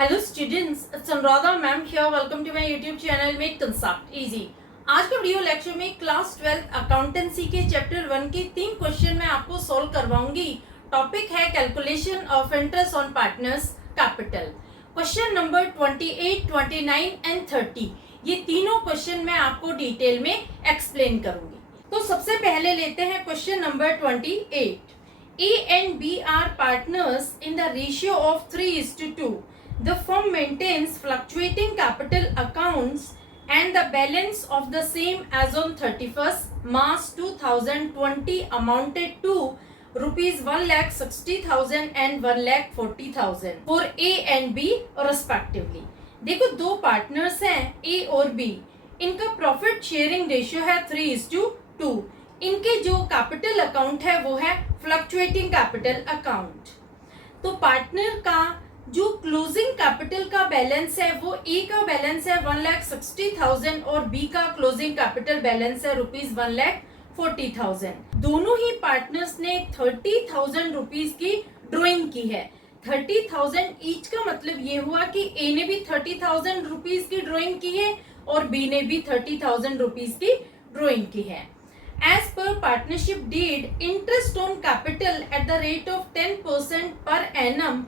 Hello students, it's Anuradha ma'am here. Welcome to my YouTube channel make concept easy. आज का video lecture में class 12 accountancy के chapter 1 के 3 question मैं आपको सॉल्व करवाऊंगी। टॉपिक है calculation of interest on partners capital. Question number 28, 29 and 30, ये तीनों क्वेश्चन मैं आपको डिटेल में एक्सप्लेन करूंगी। तो सबसे पहले लेते हैं question number 28। A and B are partners in the ratio of 3:2. The firm maintains fluctuating capital accounts and the balance of the same as on 31st March 2020 amounted to rupees 1,60,000 and 1,40,000 for A and B respectively. देखो दो partners हैं A और B, इनका profit sharing ratio है 3:2। इनके जो capital account है वो है फ्लक्चुएटिंग कैपिटल अकाउंट। तो पार्टनर का जो क्लोजिंग कैपिटल का बैलेंस है वो ए का बैलेंस है 1,60,000 और बी का क्लोजिंग कैपिटल बैलेंस है रुपीज 1,40,000। दोनों ही पार्टनर्स ने 30,000 रुपीज की ड्रॉइंग की है। 30,000 ईच का मतलब ये हुआ कि ए ने भी 30,000 रुपीज की ड्रॉइंग की है और बी ने भी 30,000 रुपीज की ड्रॉइंग की है। As per partnership deed, interest on capital at the rate of 10% per annum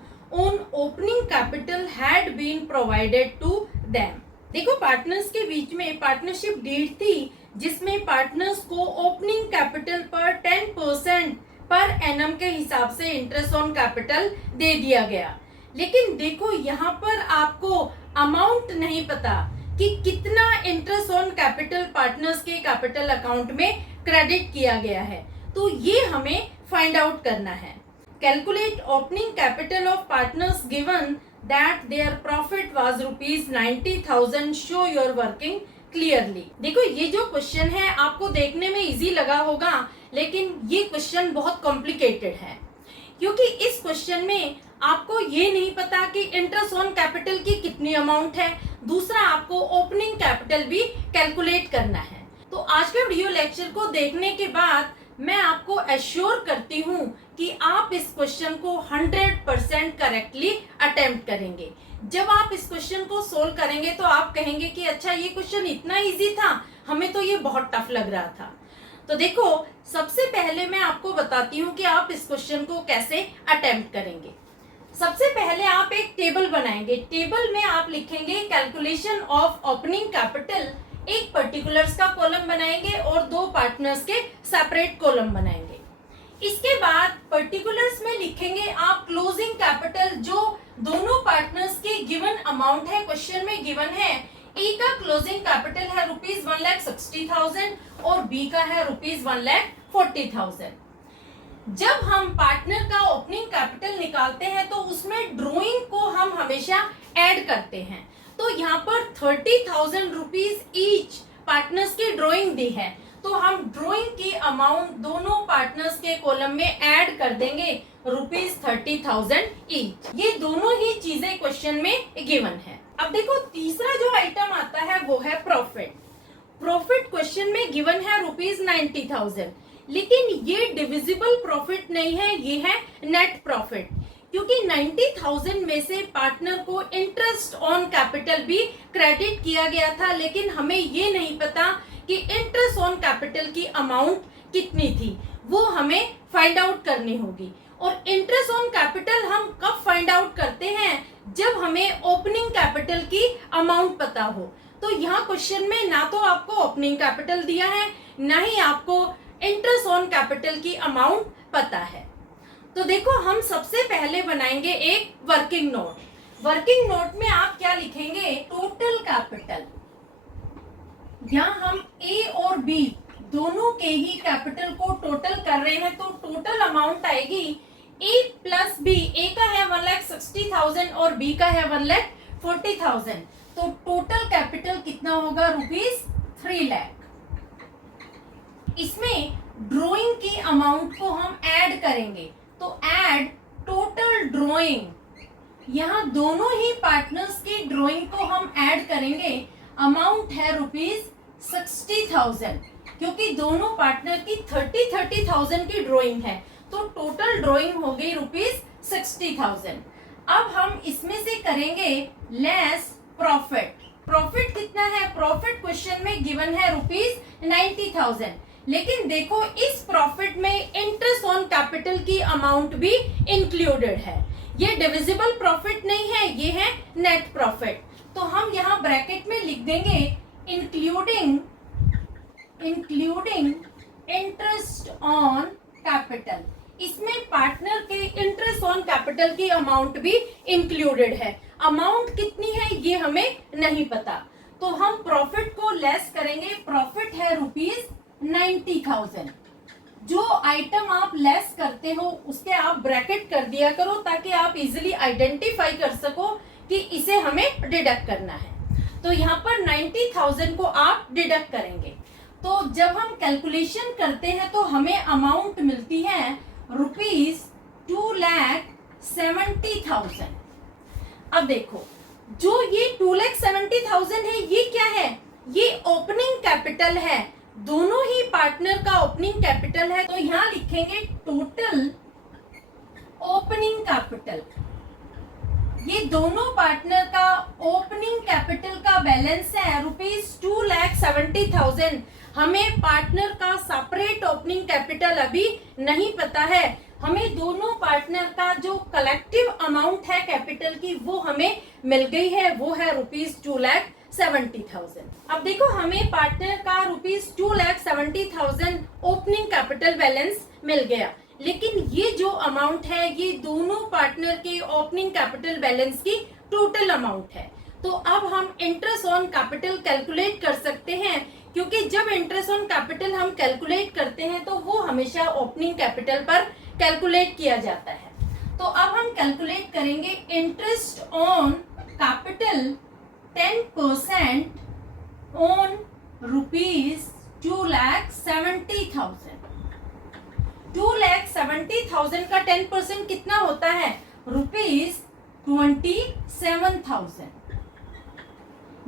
on opening capital had been provided to them. देखो पार्टनर्स के बीच में पार्टनरशिप डीड थी जिसमें पार्टनर्स को ओपनिंग कैपिटल पर 10% पर एनम के हिसाब से इंटरेस्ट ऑन कैपिटल दे दिया गया। लेकिन देखो यहाँ पर आपको अमाउंट नहीं पता कि कितना इंटरेस्ट ऑन कैपिटल पार्टनर्स के कैपिटल अकाउंट में क्रेडिट किया गया है, तो ये हमें फाइंड आउट करना है। Calculate opening capital of partners given that their profit was rupees 90,000, show your working clearly. देखो ये जो क्वेश्चन है आपको देखने में इजी लगा होगा, लेकिन ये क्वेश्चन बहुत कॉम्प्लिकेटेड है क्योंकि इस क्वेश्चन में आपको ये नहीं पता कि इंटरेस्ट ऑन कैपिटल की कितनी अमाउंट है, दूसरा आपको ओपनिंग कैपिटल भी कैलकुलेट करना है। तो आज के वीडियो लेक्चर को देखने के बाद मैं आपको एश्योर करती हूँ कि आप इस क्वेश्चन को 100% करेक्टली अटेम्प्ट करेंगे। जब आप इस क्वेश्चन को सोल्व करेंगे तो आप कहेंगे कि अच्छा ये क्वेश्चन इतना इजी था, हमें तो ये बहुत टफ लग रहा था। तो देखो सबसे पहले मैं आपको बताती हूँ कि आप इस क्वेश्चन को कैसे अटेम्प्ट करेंगे। सबसे पहले आप एक टेबल बनाएंगे। टेबल में आप लिखेंगे कैलकुलेशन ऑफ ओपनिंग कैपिटल, एक पर्टिकुलर्स का कॉलम बनाएंगे और दो पार्टनर्स के सेपरेट कॉलम बनाएंगे। इसके बाद पर्टिकुलर्स में लिखेंगे आप क्लोजिंग कैपिटल, जो दोनों पार्टनर्स के गिवन अमाउंट है, क्वेश्चन में गिवन है। ए का क्लोजिंग कैपिटल है रुपीज 1,60,000 और बी का है रुपीज 1,40,000। जब हम पार्टनर का ओपनिंग कैपिटल निकालते हैं तो उसमें ड्रॉइंग को हम हमेशा ऐड करते हैं। तो यहाँ पर 30,000 रुपीज ईच पार्टनर्स की ड्रॉइंग दी है, तो हम ड्रॉइंग की अमाउंट दोनों पार्टनर्स के कॉलम में ऐड कर देंगे रुपीज 30,000 ईच। ये दोनों ही चीजें क्वेश्चन में गिवन है। अब देखो तीसरा जो आइटम आता है वो है प्रॉफिट। प्रॉफिट क्वेश्चन में गिवन है रुपीज 90,000, लेकिन ये डिविजिबल प्रॉफिट नहीं है, ये है नेट प्रॉफिट, क्योंकि 90,000 में से पार्टनर को इंटरेस्ट ऑन कैपिटल भी क्रेडिट किया गया था, लेकिन हमें ये नहीं पता कि इंटरेस्ट ऑन कैपिटल की अमाउंट कितनी थी, वो हमें फाइंड आउट करनी होगी। और इंटरेस्ट ऑन कैपिटल हम कब फाइंड आउट करते हैं, जब हमें ओपनिंग कैपिटल की अमाउंट पता हो। तो यहाँ क्वेश्चन में ना तो आपको ओपनिंग कैपिटल दिया है, ना ही आपको इंटरेस्ट ऑन कैपिटल की अमाउंट पता है। तो देखो हम सबसे पहले बनाएंगे एक वर्किंग नोट। वर्किंग नोट में आप क्या लिखेंगे, टोटल कैपिटल। यहाँ हम ए और बी दोनों के ही कैपिटल को टोटल कर रहे हैं, तो टोटल अमाउंट आएगी ए प्लस बी। ए का है 1,60,000 और बी का है 1,40,000, तो टोटल कैपिटल कितना होगा, रुपीज 3 लाख। इसमें ड्रॉइंग की अमाउंट को हम ऐड करेंगे, तो ऐड टोटल ड्रॉइंग। यहाँ दोनों ही पार्टनर्स की ड्रॉइंग को हम ऐड करेंगे। अमाउंट है रुपीज 60,000, क्योंकि दोनों पार्टनर की 30,000 की ड्रॉइंग है, तो टोटल ड्रॉइंग हो गई रुपीज 60,000। अब हम इसमें से करेंगे लेस प्रॉफिट। प्रॉफिट कितना है? प्रॉफिट क्वेश्चन में गिवन है ₹90,000, लेकिन देखो इस प्रॉफिट में इंटरेस्ट ऑन कैपिटल की अमाउंट भी इंक्लूडेड है। ये डिविजिबल प्रॉफिट नहीं है, ये है नेट प्रॉफिट। तो हम यहाँ ब्रैकेट में लिख देंगे इंक्लूडिंग इंटरेस्ट ऑन कैपिटल। इसमें पार्टनर के इंटरेस्ट ऑन कैपिटल की अमाउंट भी इंक्लूडेड है। अमाउंट कितनी है ये हमें नहीं पता, तो हम प्रॉफिट को लेस करेंगे। प्रॉफिट है ₹90,000। जो आइटम आप लेस करते हो उसके आप ब्रैकेट कर दिया करो ताकि आप इजीली आइडेंटिफाई कर सको कि इसे हमें डिडक्ट करना है। तो यहाँ पर 90,000 को आप डिडक्ट करेंगे। तो जब हम कैलकुलेशन करते हैं तो हमें अमाउंट मिलती है ₹2,70,000। अब देखो जो ये 2,70,000 है ये क्या है? ये ओपनिंग कैपिटल है, दोनों ही पार्टनर का ओपनिंग कैपिटल है। तो यहां लिखेंगे टोटल ओपनिंग कैपिटल। ये दोनों पार्टनर का ओपनिंग कैपिटल का बैलेंस है ₹2,70,000। हमें पार्टनर का सेपरेट ओपनिंग कैपिटल अभी नहीं पता है। हमें दोनों पार्टनर का जो कलेक्टिव अमाउंट है कैपिटल की वो हमें मिल गई है, वो है ₹2,70,000। अब देखो हमें पार्टनर का ₹2,70,000 ओपनिंग कैपिटल बैलेंस मिल गया, लेकिन ये जो अमाउंट है ये दोनों पार्टनर के ओपनिंग कैपिटल बैलेंस की टोटल अमाउंट है। तो अब हम इंटरेस्ट ऑन कैपिटल कैलकुलेट कर सकते हैं, क्योंकि जब इंटरेस्ट ऑन कैपिटल हम कैलकुलेट करते हैं तो वो हमेशा ओपनिंग कैपिटल पर कैलकुलेट किया जाता है। तो अब हम कैलकुलेट करेंगे इंटरेस्ट ऑन कैपिटल 10% ऑन ₹2,70,000। 2,70,000 का 10% कितना होता है? ₹27,000।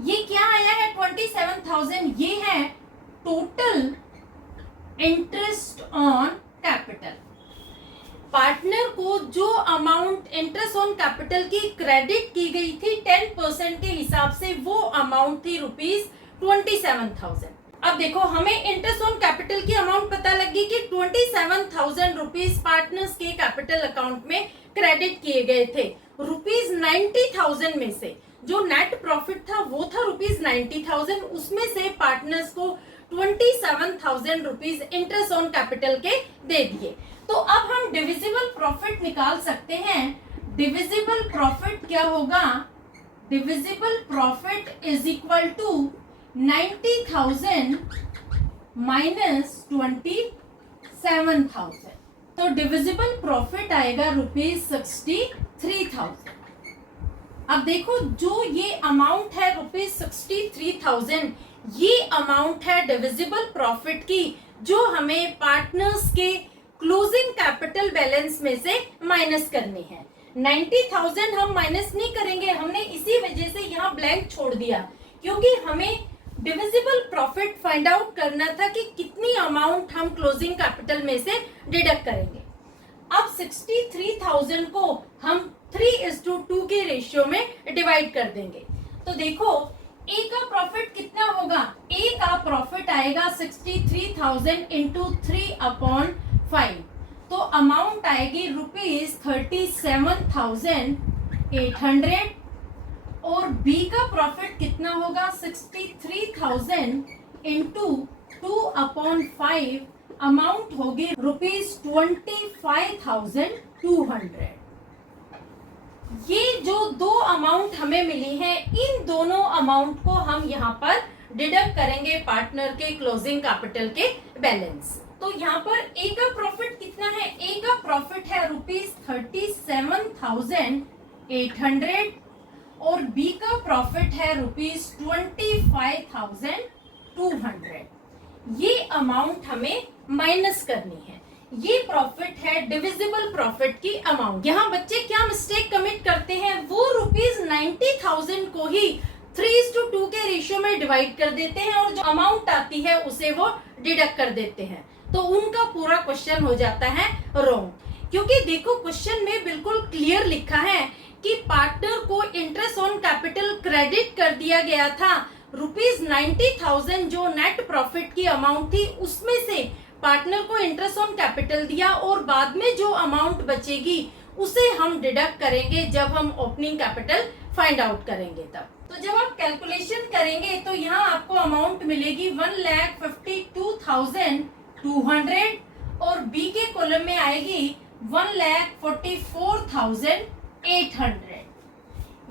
ये क्या आया है 27,000? ये है total interest on capital. Partner को जो अमाउंट इंटरेस्ट ऑन कैपिटल की क्रेडिट की गई थी 10% के हिसाब से, वो अमाउंट थी ₹27,000। अब देखो हमें इंटरेस्ट ऑन कैपिटल की अमाउंट पता लगी कि ₹27,000 पार्टनर्स के कैपिटल अकाउंट में क्रेडिट किए गए थे। ₹90,000 में से जो नेट प्रॉफिट था वो था ₹90,000, उसमें से पार्टनर्स को ₹27,000 इंटरेस्ट ऑन कैपिटल के दे दिए। तो अब हम डिविजिबल प्रॉफिट निकाल सकते हैं। डिविजिबल प्रॉफिट क्या होगा? Divisible profit is equal to 90,000 minus 27,000। तो डिविजिबल प्रॉफिट आएगा ₹63,000। अब देखो जो ये अमाउंट है ₹63,000, ये अमाउंट है डिविजिबल प्रॉफिट की, जो हमें पार्टनर्स के क्लोजिंग कैपिटल बैलेंस में से माइनस करनी है। 90,000 हम माइनस नहीं करेंगे, हमने इसी वजह से यहाँ ब्लैंक छोड़ दिया, क्योंकि हमें डिविजिबल प्रॉफिट फाइंड आउट करना था कि कितनी अमाउंट हम क्लोजिंग कैपिटल में से डिडक्ट करेंगे। अब 63,000 को हम 3:2 के रेशियो में डिवाइड कर देंगे। तो देखो ए का प्रॉफिट कितना होगा? ए का प्रॉफिट आएगा 63,000 इंटू 3/5। तो अमाउंट आएगी ₹37,800। और बी का प्रॉफिट कितना होगा? 63,000 इंटू 2/5। अमाउंट होगी ₹25,200। ये जो दो अमाउंट हमें मिली है, इन दोनों अमाउंट को हम यहाँ पर डिडक्ट करेंगे पार्टनर के क्लोजिंग कैपिटल के बैलेंस। तो यहाँ पर ए का प्रॉफिट कितना है? ए का प्रॉफिट है ₹37,800 और बी का प्रॉफिट है ₹25,200। ये अमाउंट हमें माइनस करनी है। ये प्रॉफिट है डिविजिबल प्रॉफिट की अमाउंट। यहाँ बच्चे क्या मिस्टेक कमिट करते हैं? वो ₹90,000 को ही 3:2 के रेशियो में डिवाइड कर देते हैं और जो अमाउंट आती है उसे वो डिडक्ट कर देते हैं। तो उनका पूरा क्वेश्चन हो जाता है रॉन्ग, क्योंकि देखो क्वेश्चन में बिल्कुल क्लियर लिखा है कि पार्टनर को इंटरेस्ट ऑन कैपिटल क्रेडिट कर दिया गया था, ₹90,000 जो नेट प्रॉफिट की अमाउंट थी उसमें से पार्टनर को इंटरेस्ट ऑन कैपिटल दिया और बाद में जो अमाउंट बचेगी उसे हम डिडक्ट करेंगे जब हम ओपनिंग कैपिटल फाइंड आउट करेंगे तब। तो जब आप कैलकुलेशन करेंगे तो यहाँ आपको अमाउंट मिलेगी 1,52,200 और बी के कॉलम में आएगी 1,44,800।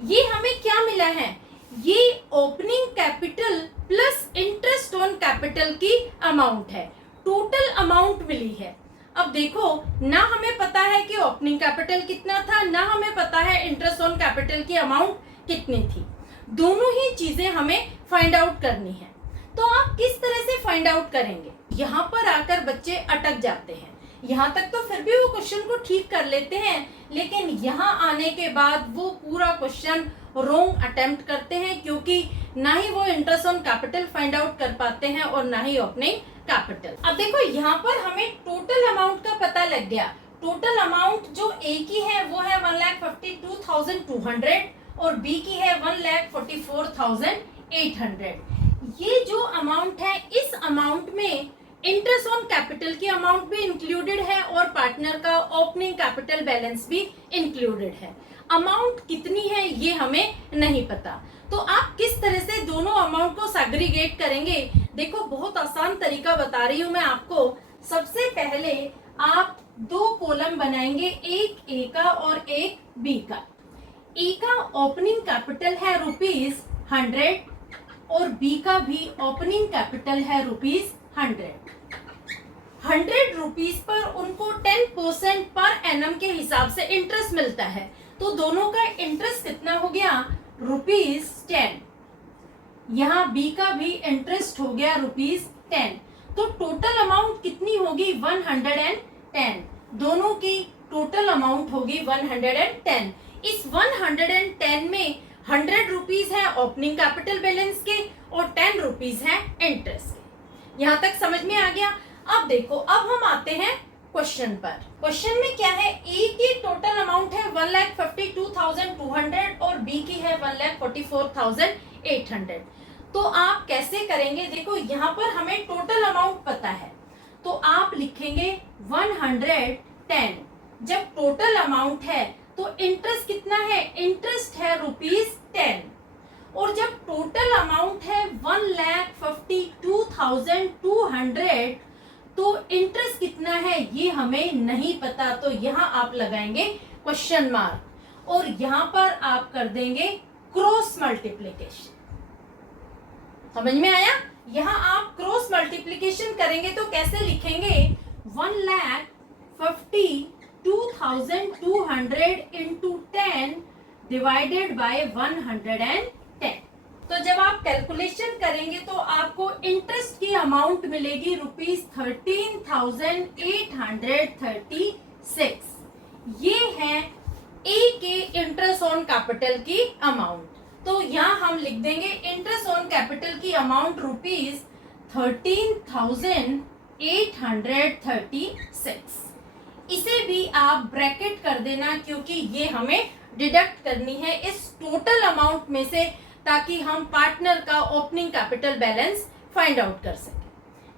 ये हमें क्या मिला है? ये opening capital plus interest on capital की अमाउंट है, टोटल अमाउंट मिली है। अब देखो, ना हमें पता है कि ओपनिंग कैपिटल कितना था, ना हमें पता है इंटरेस्ट ऑन कैपिटल की अमाउंट कितनी थी। दोनों ही चीजें हमें फाइंड आउट करनी है। तो आप किस तरह से फाइंड आउट करेंगे? यहाँ पर आकर बच्चे अटक जाते हैं। यहाँ तक तो फिर भी वो क्वेश्चन को ठीक कर लेते हैं, लेकिन यहाँ आने के बाद वो पूरा क्वेश्चन रॉन्ग अटेम्प्ट करते हैं, क्योंकि ना ही वो interest on capital find out कर पाते हैं और ना ही ओपनिंग कैपिटल। अब देखो, यहाँ पर हमें टोटल अमाउंट का पता लग गया। टोटल अमाउंट जो ए की है वो है 1,52,200 और बी की है 1,44,800। ये जो अमाउंट है, इस अमाउंट में इंटरेस्ट ऑन कैपिटल की अमाउंट भी इंक्लूडेड है और पार्टनर का ओपनिंग कैपिटल बैलेंस भी इंक्लूडेड है। अमाउंट कितनी है ये हमें नहीं पता। तो आप किस तरह से दोनों अमाउंट को सेग्रीगेट करेंगे? देखो, बहुत आसान तरीका बता रही हूं मैं आपको। सबसे पहले आप दो कॉलम बनाएंगे, एक ए का और एक बी का। ए का ओपनिंग कैपिटल है ₹100 और बी का भी ओपनिंग कैपिटल है ₹100। ₹100 पर उनको 10% पर एनम के हिसाब से इंटरेस्ट मिलता है। तो दोनों का इंटरेस्ट कितना हो गया? ₹10। यहाँ बी का भी इंटरेस्ट हो गया ₹10। तो टोटल अमाउंट कितनी होगी? 110। दोनों की टोटल अमाउंट होगी 110। इस 110 में ₹100 है ओपनिंग कैपिटल बैलेंस के और ₹10 है इंटरेस्ट के। यहाँ तक समझ में आ गया? अब देखो, अब हम आते हैं क्वेश्चन पर। क्वेश्चन में क्या है? ए की टोटल अमाउंट है 1,52,200 और बी की है 1,44,800। तो आप कैसे करेंगे? देखो, यहाँ पर हमें टोटल अमाउंट पता है, तो आप लिखेंगे 110। जब टोटल अमाउंट है तो इंटरेस्ट कितना है? इंटरेस्ट है ₹10। और जब टोटल अमाउंट है 1,52,200 तो इंटरेस्ट कितना है ये हमें नहीं पता। तो यहाँ आप लगाएंगे क्वेश्चन मार्क और यहाँ पर आप कर देंगे क्रॉस मल्टीप्लिकेशन। समझ में आया? यहाँ आप क्रॉस मल्टीप्लिकेशन करेंगे तो कैसे लिखेंगे? 1,52,200 into 10 divided by 110। तो जब आप कैलकुलेशन करेंगे तो आपको इंटरेस्ट की अमाउंट मिलेगी ₹13,836। ये है ए के इंटरेस्ट ऑन कैपिटल की अमाउंट। तो यहाँ हम लिख देंगे इंटरेस्ट ऑन कैपिटल की अमाउंट ₹13,836। इसे भी आप ब्रैकेट कर देना, क्योंकि ये हमें डिडक्ट करनी है इस टोटल अमाउंट में से, ताकि हम पार्टनर का opening capital balance find out कर सकें।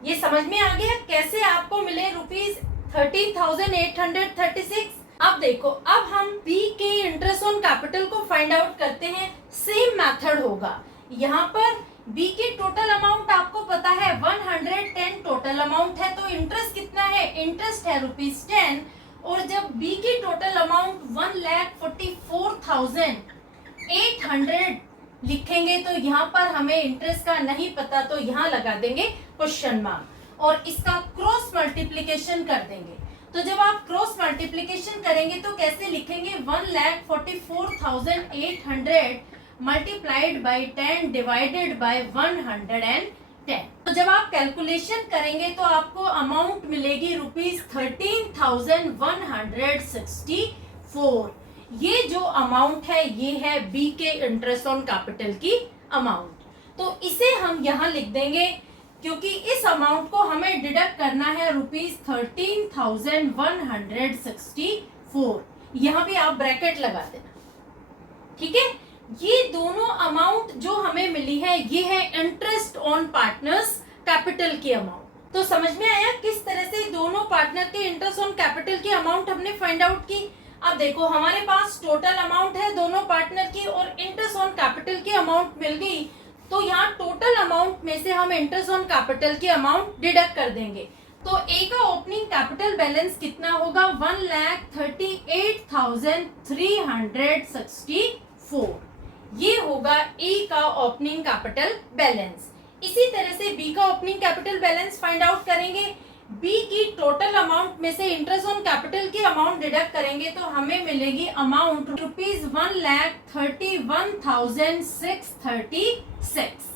ये समझ में आ गया कैसे आपको मिले ₹13,836? अब देखो, अब हम बी के इंटरेस्ट ऑन कैपिटल को फाइंड आउट करते हैं। सेम मेथड होगा। यहाँ पर बी की टोटल अमाउंट आपको पता है 110 टोटल अमाउंट है, तो इंटरेस्ट कितना है? इंटरेस्ट है ₹10। और जब बी की टोटल अमाउंट 1,44,800 लिखेंगे तो यहाँ पर हमें इंटरेस्ट का नहीं पता, तो यहाँ लगा देंगे क्वेश्चन मार्क और इसका क्रॉस मल्टीप्लिकेशन कर देंगे। तो जब आप क्रॉस मल्टीप्लिकेशन करेंगे तो कैसे लिखेंगे? 1,44,800 मल्टीप्लाइड बाई 10 डिवाइडेड बाई 110। तो जब आप कैलकुलेशन करेंगे तो आपको अमाउंट मिलेगी ₹13,164। ये जो अमाउंट है ये है बी के इंटरेस्ट ऑन कैपिटल की अमाउंट। तो इसे हम यहाँ लिख देंगे, क्योंकि इस अमाउंट को हमें डिडक्ट करना है ₹13,164। यहाँ भी आप ब्रैकेट लगा देना। ठीक है। ये दोनों अमाउंट जो हमें मिली है ये है इंटरेस्ट ऑन पार्टनर्स कैपिटल की अमाउंट। तो समझ में आया किस तरह से दोनों पार्टनर के इंटरेस्ट ऑन कैपिटल की अमाउंट हमने फाइंड आउट की। अब देखो हमारे पास टोटल अमाउंट है दोनों पार्टनर की और इंटरेस्ट ऑन कैपिटल की अमाउंट मिल गई। तो यहाँ टोटल अमाउंट में से हम इंटरेस्ट ऑन कैपिटल की अमाउंट डिडक्ट कर देंगे। तो ए का ओपनिंग कैपिटल बैलेंस कितना होगा 1,38,364। ये होगा ए का ओपनिंग कैपिटल बैलेंस। इसी तरह से बी का opening capital balance find out करेंगे। बी की टोटल अमाउंट में से इंटरेस्ट ऑन कैपिटल की अमाउंट डिडक्ट करेंगे तो हमें मिलेगी अमाउंट ₹1,31,636।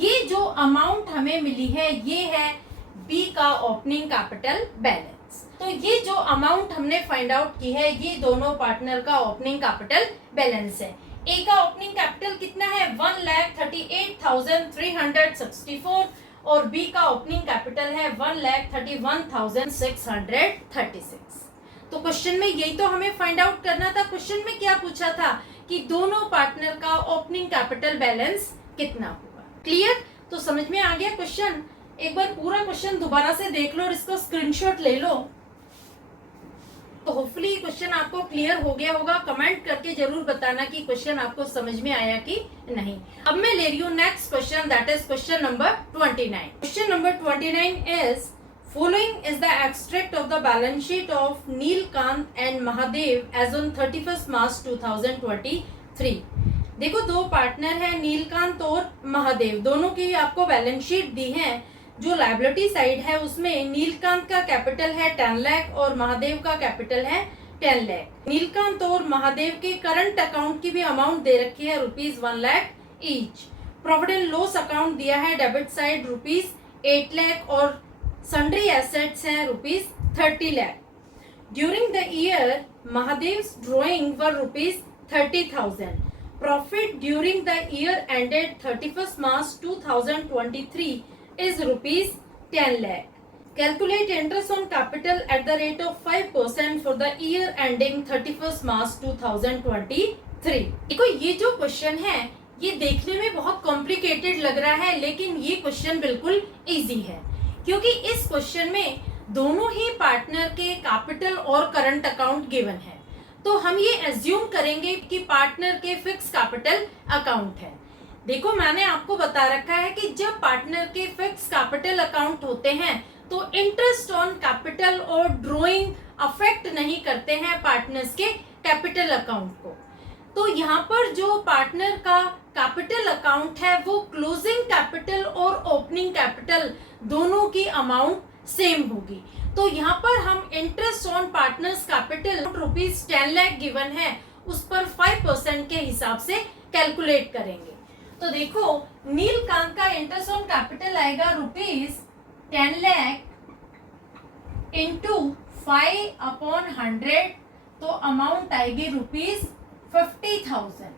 ये जो अमाउंट हमें मिली है ये है बी का ओपनिंग कैपिटल बैलेंस। तो ये जो अमाउंट हमने फाइंड आउट की है ये दोनों पार्टनर का ओपनिंग कैपिटल बैलेंस है। ए का ओपनिंग कैपिटल कितना है 1,38,364 और बी का ओपनिंग कैपिटल है 1,31,636। तो क्वेश्चन में यही तो हमें फाइंड आउट करना था। क्वेश्चन में क्या पूछा था कि दोनों पार्टनर का ओपनिंग कैपिटल बैलेंस कितना होगा। क्लियर? तो समझ में आ गया क्वेश्चन। एक बार पूरा क्वेश्चन दोबारा से देख लो और इसको स्क्रीनशॉट ले लो तो होपफुली क्वेश्चन आपको क्लियर हो गया होगा। कमेंट करके जरूर बताना कि क्वेश्चन आपको समझ में आया कि नहीं। अब मैं ले रही हूँ next question, that is question number 29। Question number 29 is following is the extract of the balance sheet of Neelkant and Mahadev as on 31 March 2023। देखो दो पार्टनर हैं नीलकांत और महादेव, दोनों की आपको बैलेंस शीट दी है। जो लायबिलिटी साइड है उसमें नीलकांत का कैपिटल है 10 लाख और महादेव का कैपिटल है 10 लाख। नीलकांत और महादेव के करंट अकाउंट की भी अमाउंट दे रखी है ₹1 lakh each. Profit and loss account दिया है डेबिट साइड ₹8 लाख और सन्ड्री एसेट्स हैं ₹30 lakh. During the year Mahadev's drawing were ₹30,000। Profit during the year ended 31st March 2023 is ₹10 lakh. Calculate interest on capital at the rate of 5% for the year ending 31st March 2023. देखो ये जो question है ये देखने में बहुत complicated लग रहा है लेकिन ये क्वेश्चन बिल्कुल इजी है क्योंकि इस क्वेश्चन में दोनों ही पार्टनर के कैपिटल और करंट अकाउंट गिवन है। तो हम ये एज्यूम करेंगे कि पार्टनर के फिक्स कैपिटल अकाउंट है। देखो मैंने आपको बता रखा है कि जब पार्टनर के फिक्स कैपिटल अकाउंट होते हैं तो इंटरेस्ट ऑन कैपिटल और ड्रॉइंग अफेक्ट नहीं करते हैं पार्टनर्स के कैपिटल अकाउंट को। तो यहाँ पर जो पार्टनर का कैपिटल अकाउंट है वो क्लोजिंग कैपिटल और ओपनिंग कैपिटल दोनों की अमाउंट सेम होगी। तो यहाँ पर हम interest on partners capital ₹10 lakh given है उस पर 5% के हिसाब से कैलकुलेट करेंगे। तो देखो नीलकांत का इंटरेस्ट ऑन कैपिटल आएगा ₹10 लाख इंटू 5/100 तो अमाउंट आएगी ₹50,000।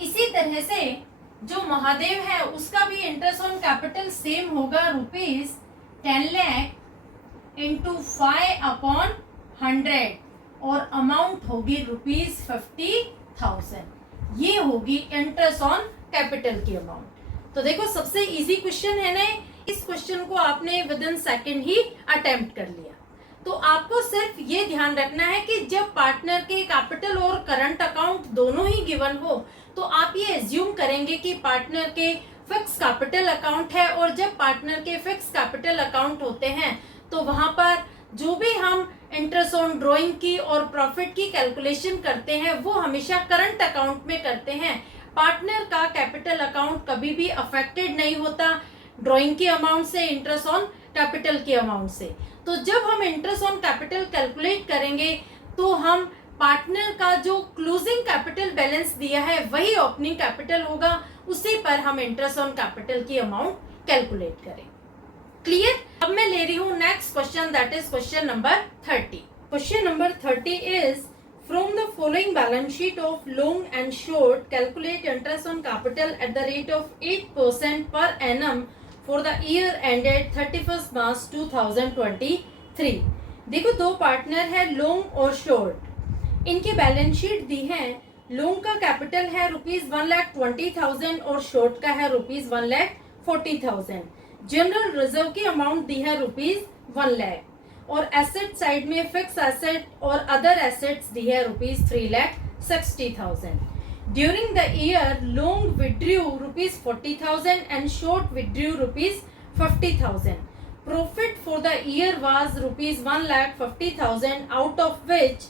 इसी तरह से जो महादेव है उसका भी इंटरेस्ट ऑन कैपिटल सेम होगा ₹10 लाख इंटू 5/100 और अमाउंट होगी ₹50,000। ये होगी इंटरेस्ट ऑन कैपिटल की अमाउंट। तो देखो सबसे इजी क्वेश्चन है ना, इस क्वेश्चन को आपने with in second he attempt कर लिया। तो आपको सिर्फ ये ध्यान रखना है कि जब पार्टनर के कैपिटल और करंट अकाउंट दोनों ही गिवन हो तो आप ये एज्यूम करेंगे कि पार्टनर के फिक्स कैपिटल अकाउंट है और जब पार्टनर के फिक्स कैपिटल अकाउंट होते हैं तो वहां पर जो भी हम इंटरेस्ट ऑन ड्रॉइंग की और प्रॉफिट की कैलकुलेशन करते हैं वो हमेशा करंट अकाउंट में करते हैं। पार्टनर का कैपिटल अकाउंट कभी भी अफेक्टेड नहीं होता ड्रॉइंग की अमाउंट से, इंटरेस्ट ऑन कैपिटल की अमाउंट से। तो जब हम इंटरेस्ट ऑन कैपिटल कैलकुलेट करेंगे तो हम पार्टनर का जो क्लोजिंग कैपिटल बैलेंस दिया है वही ओपनिंग कैपिटल होगा, उसी पर हम इंटरेस्ट ऑन कैपिटल की अमाउंट कैलकुलेट करें। क्लियर? अब मैं ले रही हूँ next question, that is question number 30। Question number 30 is from the following balance sheet of long and short calculate interest on capital at the rate of 8% per annum for the year ended 31 March 2023। देखो दो partner है long और short, इनकी balance sheet दी है long का capital है ₹1,20,000 और short का है ₹1,40,000। जनरल रिजर्व की अमाउंट दी है ₹1,00,000 और एसेट साइड में फिक्स एसेट और अदर एसेट्स दी है ₹3,60,000। During the year long withdrew ₹40,000 and short withdrew ₹50,000. Profit for the year was ₹1,50,000 out of which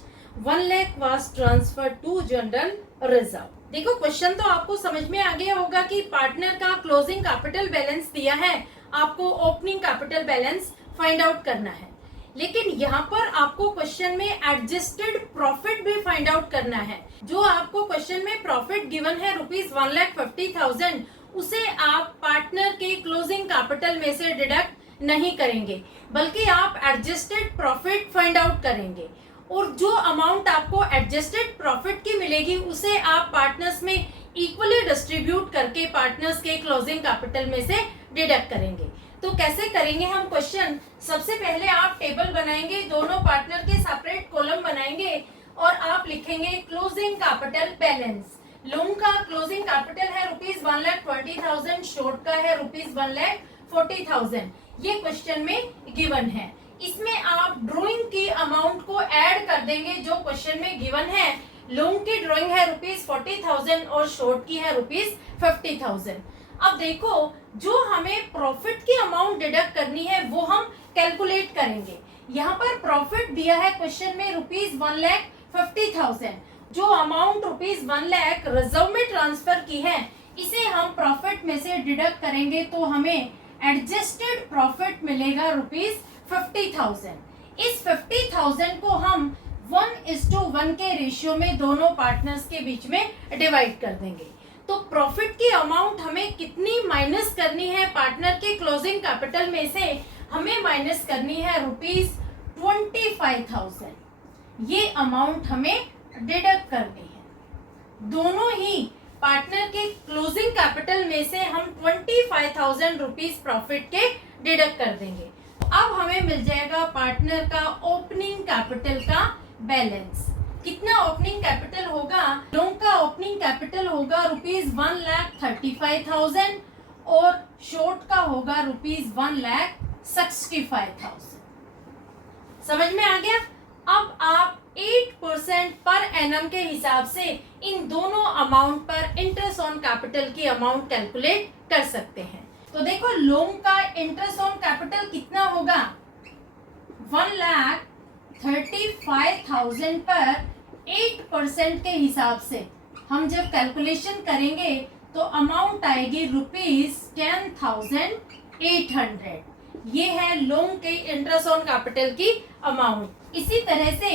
1,00,000 was transferred to general reserve. देखो question तो आपको समझ में आ गया होगा कि पार्टनर का क्लोजिंग कैपिटल बैलेंस दिया है, आपको opening capital balance find out करना है। लेकिन यहाँ पर आपको क्वेश्चन में एडजस्टेड प्रॉफिट भी फाइंड आउट करना है। जो आपको क्वेश्चन में प्रॉफिट गिवन है ₹1,50,000 उसे आप पार्टनर के क्लोजिंग कैपिटल में से डिडक्ट नहीं करेंगे, बल्कि आप एडजस्टेड प्रॉफिट फाइंड आउट करेंगे और जो अमाउंट आपको एडजस्टेड प्रॉफिट की मिलेगी उसे आप पार्टनर्स में इक्वली डिस्ट्रीब्यूट करके पार्टनर्स के क्लोजिंग कैपिटल में से डिडक्ट करेंगे। तो कैसे करेंगे हम क्वेश्चन? सबसे पहले आप टेबल बनाएंगे, दोनों पार्टनर के सेपरेट कॉलम बनाएंगे और आप लिखेंगे क्लोजिंग कैपिटल बैलेंस। लॉन्ग का क्लोजिंग कैपिटल है ₹1,20,000, शॉर्ट का है ₹1,40,000। ये क्वेश्चन में गिवन है। इसमें आप ड्राइंग की अमाउंट को ऐड कर देंगे जो क्वेश्चन में गिवन है। लॉन्ग की ड्राइंग है ₹40,000 और शॉर्ट की है ₹50,000। अब देखो, जो हमें प्रॉफिट की अमाउंट डिडक्ट करनी है वो हम कैलकुलेट करेंगे। यहाँ पर प्रॉफिट दिया है क्वेश्चन में ₹1,50,000। जो अमाउंट ₹1,00,000 रिजर्व में ट्रांसफर की है इसे हम प्रॉफिट में से डिडक्ट करेंगे तो हमें एडजस्टेड प्रॉफिट मिलेगा ₹50,000। इस 50,000 को हम 1:1 के रेशियो में दोनों पार्टनर्स के बीच में डिवाइड कर देंगे। तो प्रॉफिट की अमाउंट हमें कितनी माइनस करनी है पार्टनर के क्लोजिंग कैपिटल में से? हमें माइनस करनी है ₹25,000। ये अमाउंट हमें डिडक्ट करनी है। दोनों ही पार्टनर के क्लोजिंग कैपिटल में से हम ₹25,000 प्रॉफिट के डिडक्ट कर देंगे। अब हमें मिल जाएगा पार्टनर का ओपनिंग कैपिटल का बैलेंस। कितना ओपनिंग कैपिटल होगा? लॉन्ग का ओपनिंग कैपिटल होगा ₹1,35,000 और शॉर्ट का होगा ₹1,65,000। समझ में आ गया? अब आप 8% पर एनम के हिसाब से इन दोनों अमाउंट पर इंटरेस्ट ऑन कैपिटल की अमाउंट कैलकुलेट कर सकते हैं। तो देखो, लॉन्ग का इंटरेस्ट ऑन कैपिटल कितना होगा? 1,35,000 पर 8% के हिसाब से हम जब कैलकुलेशन करेंगे तो अमाउंट आएगी ₹10,800। ये है लॉन्ग के इंटरेस्ट ऑन कैपिटल की अमाउंट। इसी तरह से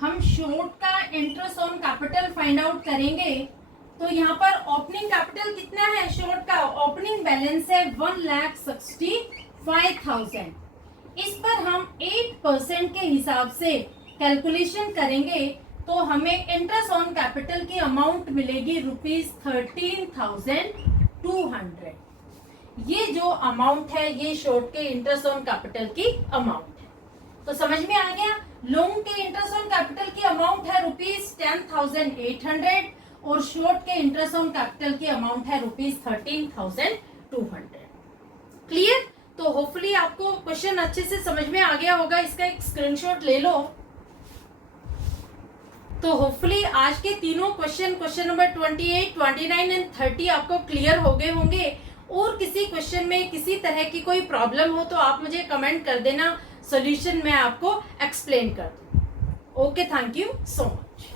हम शॉर्ट का interest on capital find out करेंगे तो यहाँ पर ओपनिंग कैपिटल कितना है? शॉर्ट का ओपनिंग बैलेंस है 1,65,000। इस पर हम 8% के हिसाब से कैलकुलेशन करेंगे तो हमें इंटरेस्ट ऑन कैपिटल की अमाउंट मिलेगी ₹13,200। ये जो अमाउंट है ये शॉर्ट के इंटरेस्ट ऑन कैपिटल की अमाउंट है। तो समझ में आ गया? लॉन्ग के इंटरेस्ट ऑन कैपिटल की अमाउंट है ₹10,800 और शॉर्ट के इंटरेस्ट ऑन कैपिटल की अमाउंट है ₹13,200। क्लियर? तो होपफुली आपको क्वेश्चन अच्छे से समझ में आ गया होगा। इसका एक स्क्रीनशॉट ले लो। तो होपफुली आज के तीनों क्वेश्चन नंबर 28, 29 एंड 30 आपको क्लियर हो गए होंगे। और किसी क्वेश्चन में किसी तरह की कोई प्रॉब्लम हो तो आप मुझे कमेंट कर देना, सॉल्यूशन मैं आपको एक्सप्लेन कर दूँ। Okay, thank you so much.